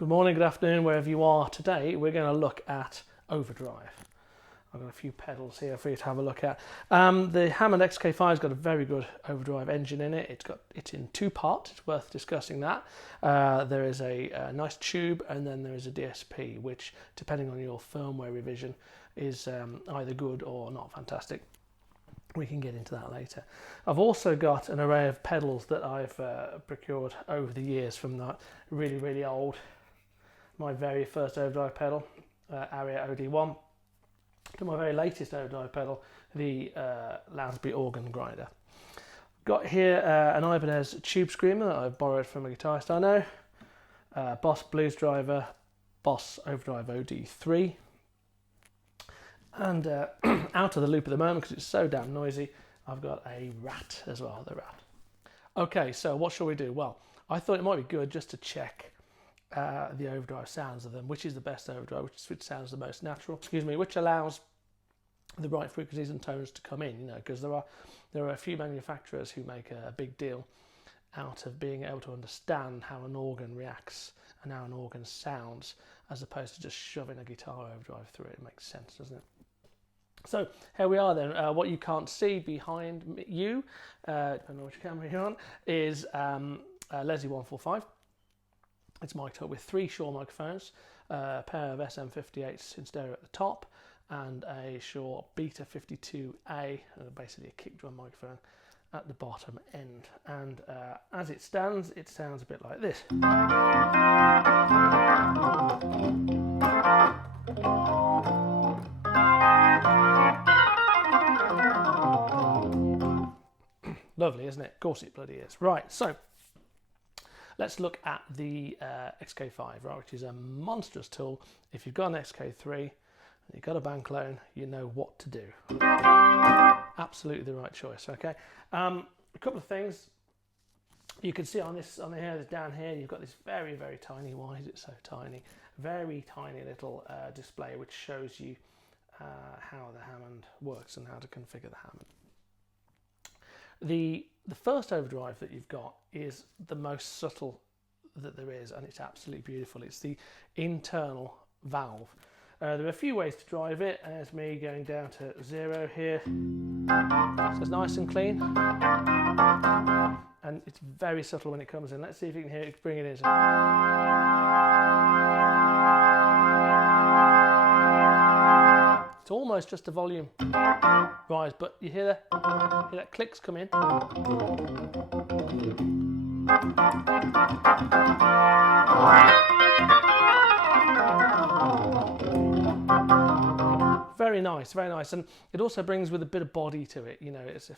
Good morning, good afternoon, wherever you are. Today we're going to look at overdrive. I've got a few pedals here for you to have a look at. The Hammond XK-5's got a very good overdrive engine in it. It's in two parts. It's worth discussing that. There is a nice tube, and then there is a DSP, which, depending on your firmware revision, is either good or not fantastic. We can get into that later. I've also got an array of pedals that I've procured over the years from that really old, my very first overdrive pedal, Aria OD1, to my very latest overdrive pedal, the Lounsberry organ grinder. Got here an Ibanez tube screamer that I've borrowed from a guitarist I know, Boss Blues Driver, Boss Overdrive OD3, and out of the loop at the moment because it's so damn noisy, I've got a Rat as well, the Rat. Okay, so what shall we do? Well, I thought it might be good just to check the overdrive sounds of them, which is the best overdrive, which sounds the most natural, which allows the right frequencies and tones to come in, because there are a few manufacturers who make a big deal out of being able to understand how an organ reacts and how an organ sounds, as opposed to just shoving a guitar overdrive through it. It makes sense, doesn't it? So here we are then. What you can't see behind you, depending on which camera you're on, is Leslie 145. It's mic'd up with 3 Shure microphones, a pair of SM58s in stereo at the top, and a Shure Beta 52A, basically a kick drum microphone, at the bottom end. And as it stands, it sounds a bit like this. Lovely, isn't it? Of course it bloody is. Right, so let's look at the XK5, right, which is a monstrous tool. If you've got an XK3 and you've got a bank loan, you know what to do. Absolutely the right choice. Okay, a couple of things you can see on here, down here, you've got this very tiny. Why is it so tiny? Very tiny little display which shows you how the Hammond works and how to configure the Hammond. The first overdrive that you've got is the most subtle that there is, and it's absolutely beautiful. It's the internal valve. There are a few ways to drive it. There's me going down to 0 here. So it's nice and clean. And it's very subtle when it comes in. Let's see if you can hear it, bring it in. It's almost just a volume rise, but you hear that clicks come in. Very nice, and it also brings with a bit of body to it, as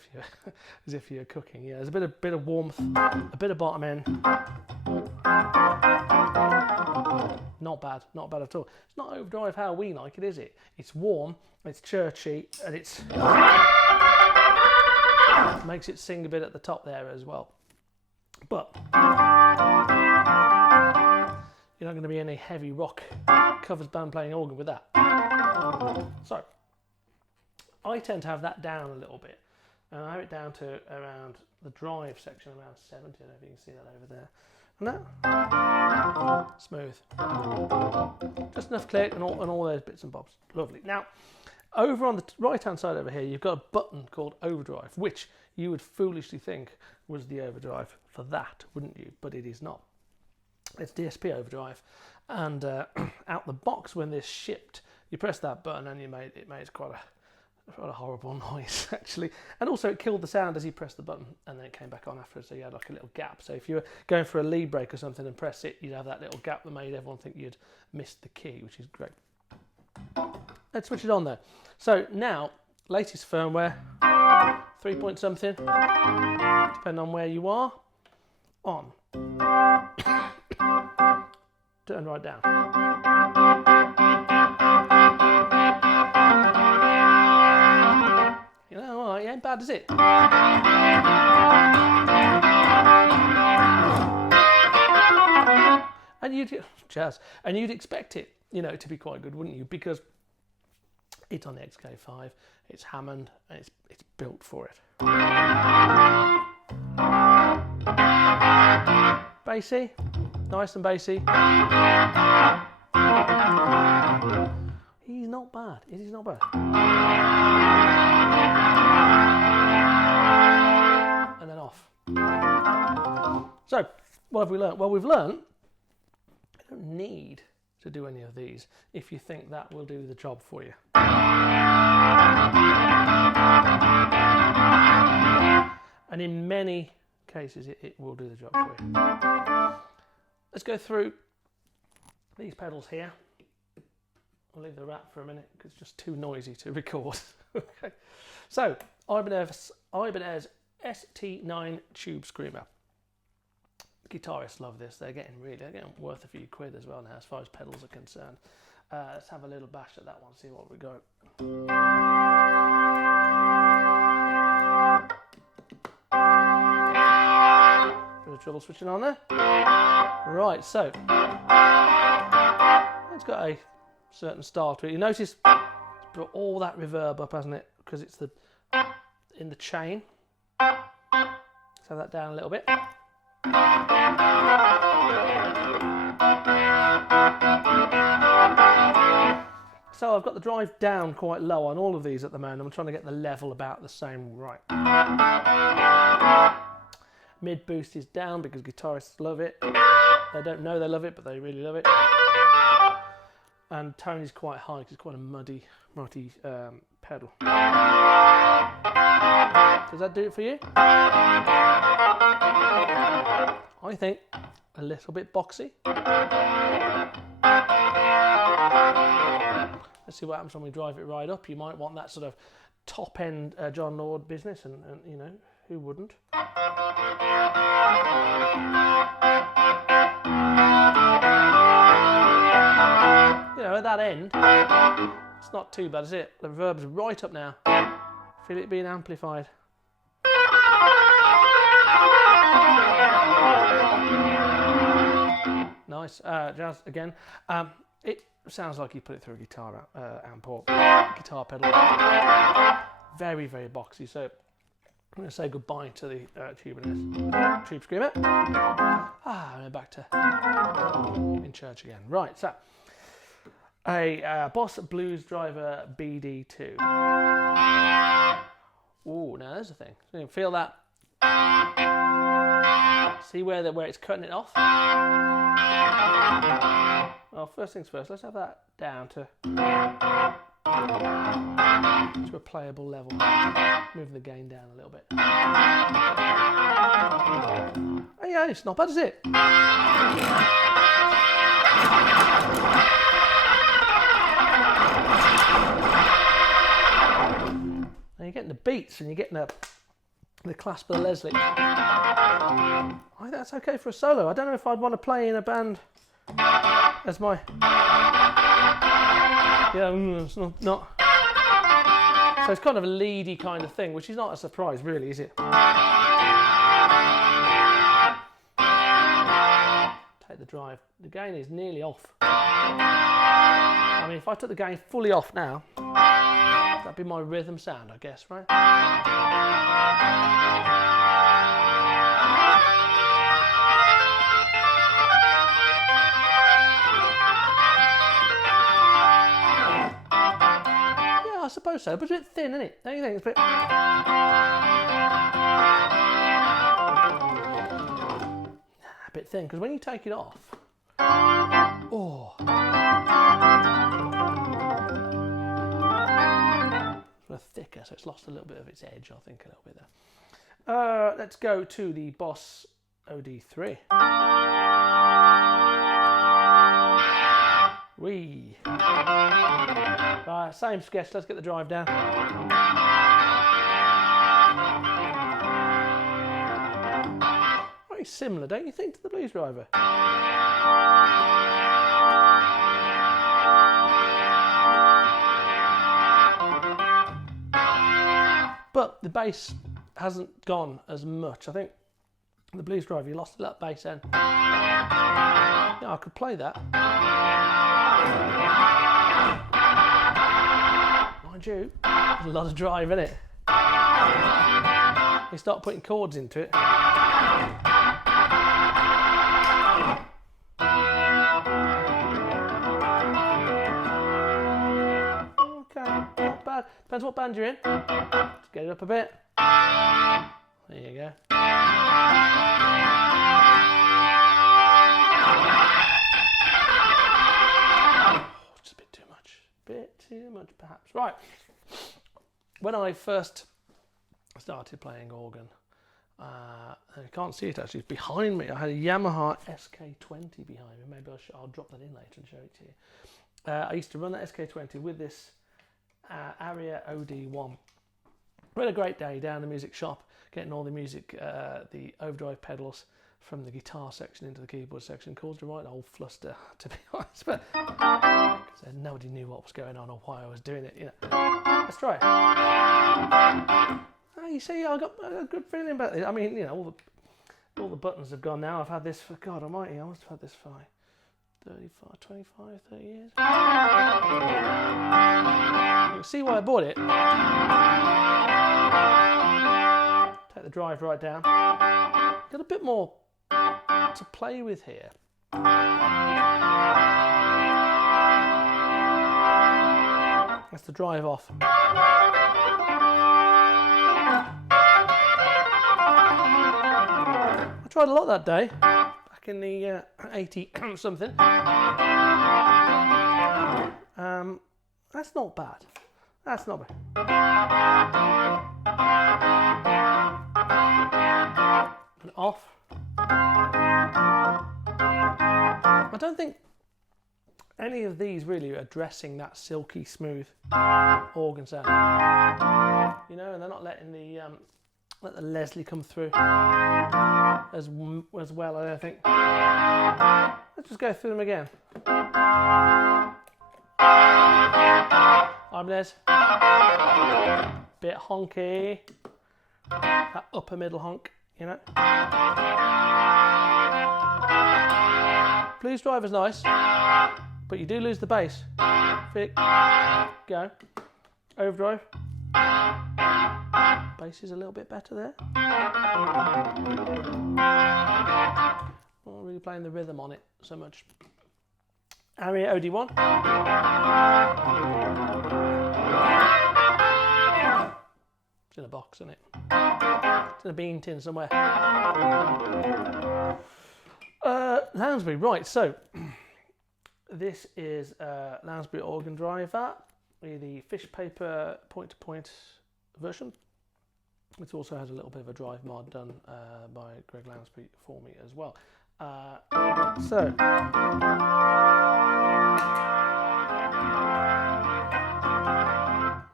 if you're cooking. Yeah, there's a bit of warmth, a bit of bottom end. Not bad at all. It's not overdrive how we like it, is it? It's warm, it's churchy, and it makes it sing a bit at the top there as well. But you're not going to be any heavy rock covers band playing organ with that. So I tend to have that down a little bit, and I have it down to around the drive section, around 70. I don't know if you can see that over there. And that, smooth. Just enough click and all those bits and bobs. Lovely. Now, over on the right-hand side over here, you've got a button called overdrive, which you would foolishly think was the overdrive for that, wouldn't you? But it is not. It's DSP overdrive, and out the box when this shipped, you press that button and it made quite a horrible noise actually, and also it killed the sound as you pressed the button, and then it came back on after, so you had like a little gap. So if you were going for a lead break or something and press it, you'd have that little gap that made everyone think you'd missed the key, which is great. Let's switch it on though. So now, latest firmware, 3 point something, depending on where you are, on. Turn right down. It ain't bad, is it? And you'd expect it, to be quite good, wouldn't you? Because it's on the XK5, it's Hammond, and it's built for it. Bassy, nice and bassy. He's not bad. He's not bad. And then off. So, what have we learned? Well, we've learned you don't need to do any of these if you think that will do the job for you. And in many cases, it will do the job for you. Let's go through these pedals here. I'll leave the Rat for a minute because it's just too noisy to record. Okay. So, Ibanez ST9 Tube Screamer. Guitarists love this. They're getting worth a few quid as well now as far as pedals are concerned. Let's have a little bash at that one, see what we got. Bit of trouble switching on there. Right, so it's got a certain style to it. You notice it's brought all that reverb up, hasn't it? Because it's in the chain. Let's have that down a little bit. So I've got the drive down quite low on all of these at the moment. I'm trying to get the level about the same. Right. Mid boost is down because guitarists love it. They don't know they love it, but they really love it. And tone is quite high because it's quite a muddy pedal. Does that do it for you? I think a little bit boxy. Let's see what happens when we drive it right up. You might want that sort of top end John Lord business, and you know, who wouldn't? You know, at that end, it's not too bad, is it? The reverb's right up now. Feel it being amplified. Nice. Jazz again. It sounds like you put it through a guitar amp or guitar pedal. Very, very boxy. So I'm going to say goodbye to the Ibanez Tube Screamer. And back to in church again. Right, so a Boss Blues Driver BD2. Oh, now there's the thing. So you can feel that. See where it's cutting it off? Well, first things first, let's have that down to a playable level. Move the gain down a little bit. Oh yeah, it's not bad, is it? And you're getting the beats and you're getting the clasp of the Leslie. I think that's okay for a solo. I don't know if I'd want to play in a band as my... Yeah, it's not... So it's kind of a leady kind of thing, which is not a surprise really, is it? Take the drive. The gain is nearly off. I mean, if I took the gain fully off now, that'd be my rhythm sound, I guess, right? I suppose so, but it's a bit thin, isn't it? Don't you think? It's a bit... A bit thin, because when you take it off... Oh! It's thicker, so it's lost a little bit of its edge, I think, a little bit there. Let's go to the Boss OD3. Whee! Right, same sketch, let's get the drive down. Very similar, don't you think, to the Blues Driver? But the bass hasn't gone as much. I think the Blues Driver, you lost that bass end. Yeah, I could play that. Mind you, there's a lot of drive in it. You start putting chords into it. Depends what band you're in. Let's get it up a bit. There you go. Just a bit too much. Bit too much, perhaps. Right. When I first started playing organ, you can't see it actually, it's behind me. I had a Yamaha SK-20 behind me. Maybe I'll drop that in later and show it to you. I used to run that SK-20 with this Aria OD1. We had a great day down the music shop, getting all the music, the overdrive pedals from the guitar section into the keyboard section. Caused a right old fluster, to be honest, but because nobody knew what was going on or why I was doing it. You know, let's try it. You see, I got a good feeling about it. I mean, you know, all the buttons have gone now. I've had this for, God almighty, I must have had this for 35, 25, 30 years. You can see why I bought it. Take the drive right down. Got a bit more to play with here. That's the drive off. I tried a lot that day, back in the 80 something. That's not bad. That's not bad. And off. I don't think any of these really are addressing that silky smooth organ sound. You know, and they're not letting the let the Leslie come through as well, I don't think. Let's just go through them again. Ibanez. Bit honky. That upper middle honk, you know. Blues drive is nice, but you do lose the bass. Pick, go. Overdrive. Bass is a little bit better there. Not really playing the rhythm on it so much. Aria OD1. It's in a box, isn't it? It's in a bean tin somewhere. Lounsberry, right, so this is a Lounsberry organ driver with the fish paper point-to-point version. It also has a little bit of a drive mod done by Greg Lounsberry for me as well. So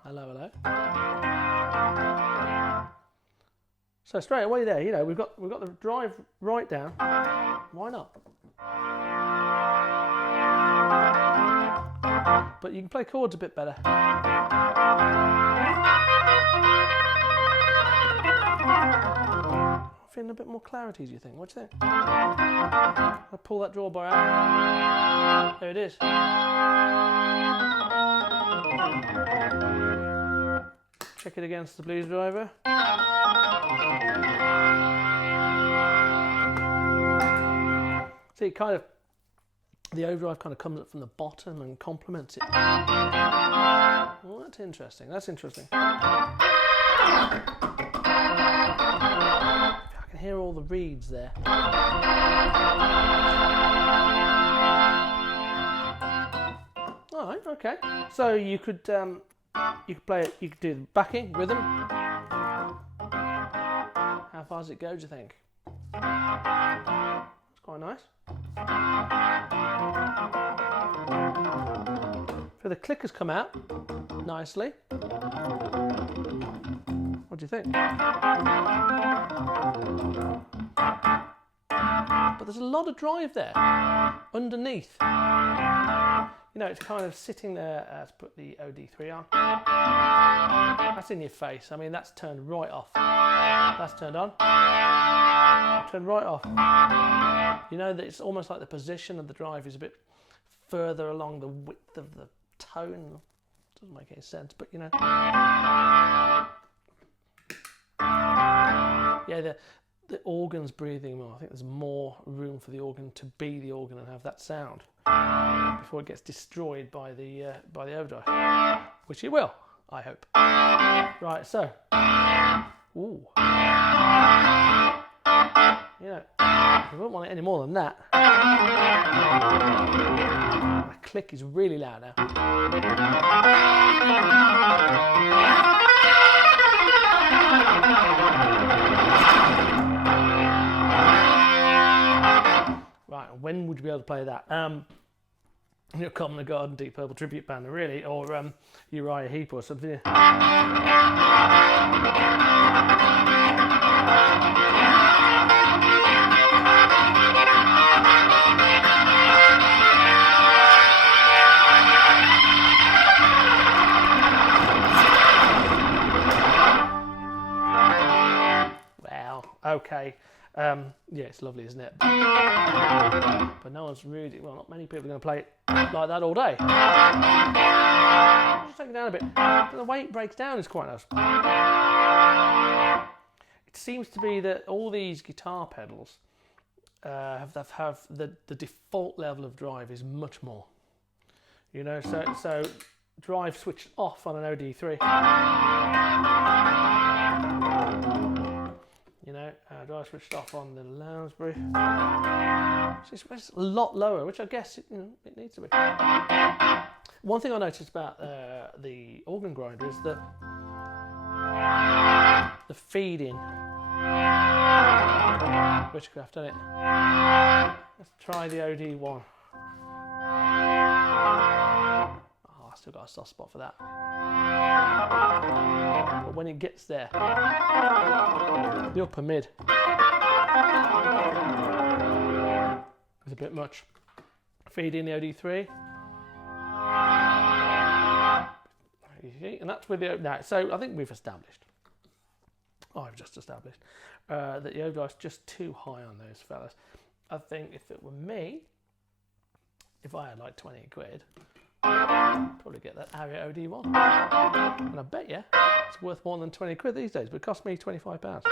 hello. So straight away there, you know, we've got the drive right down. Why not? But you can play chords a bit better. Feeling a bit more clarity, do you think? What do you think? I'll pull that drawbar out. There it is. Check it against the blues driver. See, the overdrive kind of comes up from the bottom and complements it. Well, that's interesting. That's interesting. I can hear all the reeds there. All right, okay. So you could play it. You could do the backing rhythm. How far does it go? Do you think? It's quite nice. So the clickers come out nicely. What do you think? But there's a lot of drive there underneath. You know, it's kind of sitting there to put the OD3 on. That's in your face. I mean, that's turned right off. That's turned on. Turned right off. You know that it's almost like the position of the drive is a bit further along the width of the tone. Doesn't make any sense, but you know. Yeah, the organ's breathing more. I think there's more room for the organ to be the organ and have that sound before it gets destroyed by the overdrive, which it will. I hope. Right, so. Ooh. You know, I wouldn't want it any more than that. My click is really loud now. Right, when would you be able to play that? Your Common Garden Deep Purple tribute band, really, or Uriah Heep or something. Well, okay. Yeah, it's lovely, isn't it? But no one's really, well, not many people are going to play it like that all day. Just take it down a bit. But the way it breaks down is quite nice. It seems to be that all these guitar pedals have the default level of drive is much more. You know, so drive switched off on an OD3. You know, drive switched off on the Lounsberry. It's a lot lower, which I guess it needs to be. One thing I noticed about the organ grinder is the feed-in. Witchcraft, doesn't it? Let's try the OD1. Oh, I still got a soft spot for that. But when it gets there, the upper mid is a bit much. Feed in the OD3. And that's with the now. So I think we've established. I've just established that the overdrive's just too high on those fellas. I think if it were me, if I had like 20 quid, I'd probably get that Aria OD1. And I bet you it's worth more than 20 quid these days, but it cost me £25.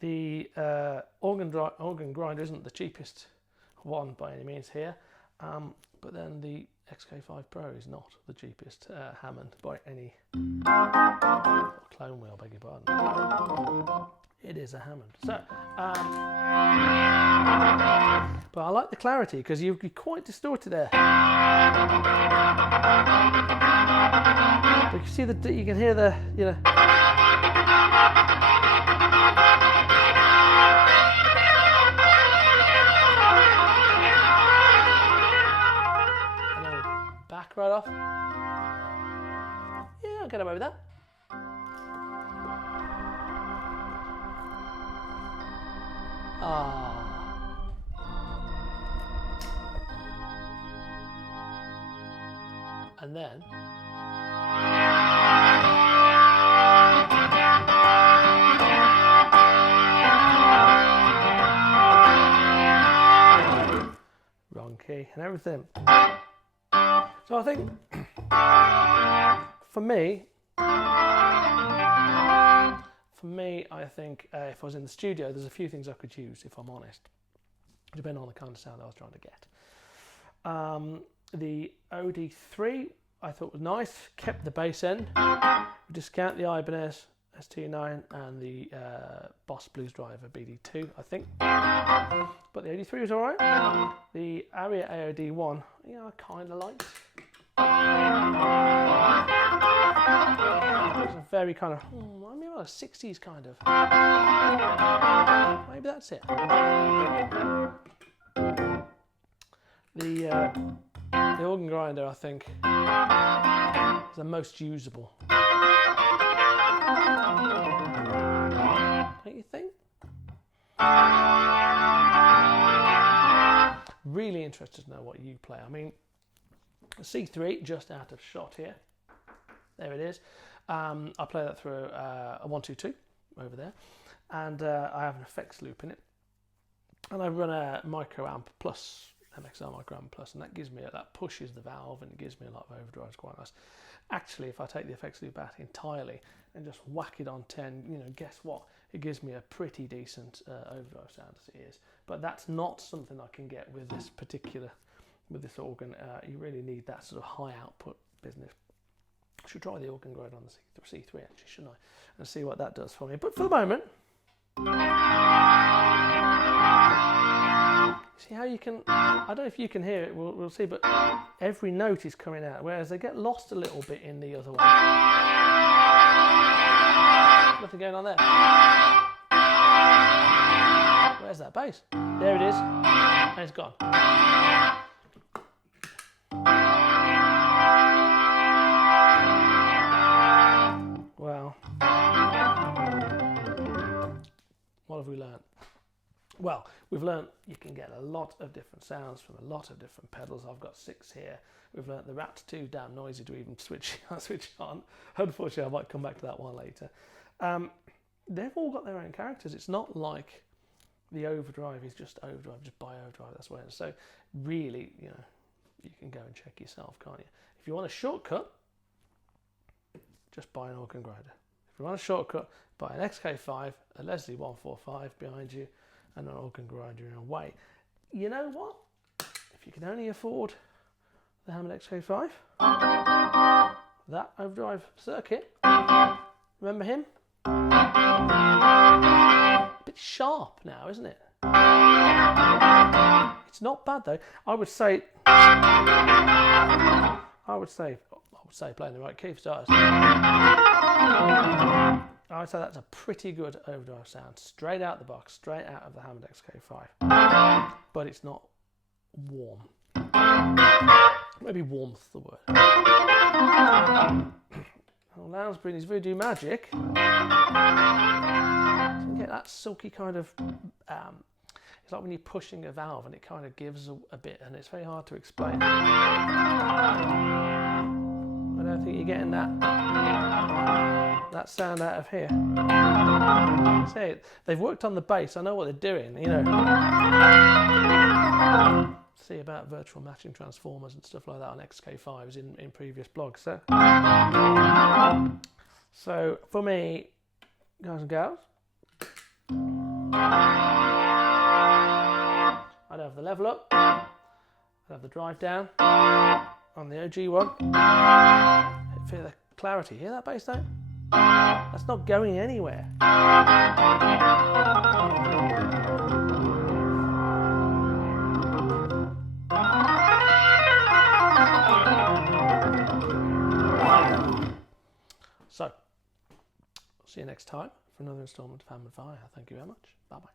The organ grinder isn't the cheapest one by any means here, but then the XK-5 Pro is not the cheapest Hammond by any clone wheel, beg your pardon. It is a Hammond. So, but I like the clarity because you're quite distorted there. But you can see you can hear the, you know. Back right off. Yeah, I'll get away with that. Ah. And then wrong key and everything. So I think for me, I think if I was in the studio, there's a few things I could use, if I'm honest, depending on the kind of sound I was trying to get. The OD3 I thought was nice, kept the bass end, discount the Ibanez ST9 and the Boss Blues Driver BD2, I think. But the OD3 was alright. The Aria AOD1, yeah, I kind of liked. It was a very kind of, I mean, a 60s kind of. Maybe that's it. The organ grinder, I think, is the most usable. Don't you think? Really interested to know what you play. I mean, C3 just out of shot here. There it is. I play that through a 122 over there, and I have an effects loop in it, and I run a micro amp plus MXR micro amp plus, and that gives me that pushes the valve and it gives me a lot of overdrive. It's quite nice. Actually, if I take the effects loop out entirely and just whack it on 10, you know, guess what? It gives me a pretty decent overdrive sound as it is. but that's not something I can get with this organ. You really need that sort of high output business. I should try the organ grinder on the C3 actually, shouldn't I? And see what that does for me. But for the moment, see how you can, I don't know if you can hear it, we'll see, but every note is coming out, whereas they get lost a little bit in the other one. Nothing going on there. Where's that bass? There it is, and it's gone. Well, what have we learned? Well, we've learned you can get a lot of different sounds from a lot of different pedals. I've got 6 here. We've learned the Rat's too damn noisy to even switch on. Unfortunately, I might come back to that one later. They've all got their own characters. It's not like the Overdrive is just Overdrive, just buy Overdrive, that's where it is. So really, you know, you can go and check yourself, can't you? If you want a shortcut, just buy an organ grinder. If you want a shortcut, buy an XK5, a Leslie 145 behind you, and an organ grinder in a way. You know what? If you can only afford the Hammond XK-5, that Overdrive circuit, remember him? A bit sharp now, isn't it? It's not bad though. I would say playing the right key for starters. I would say that's a pretty good overdrive sound, straight out the box, straight out of the Hammond XK-5. But it's not warm. Maybe warmth's the word. Well, Lounsberry and his voodoo magic. So you get that silky kind of. It's like when you're pushing a valve and it kind of gives a bit, and it's very hard to explain. I don't think you're getting that sound out of here. See, they've worked on the bass. I know what they're doing, you know. See about virtual matching transformers and stuff like that on XK5s in previous blogs. So for me, guys and gals, I'd have the level up, I'd have the drive down on the OG one. Feel the clarity. Hear that bass note? That's not going anywhere. So, see you next time for another installment of Hammond Fire. Thank you very much. Bye bye.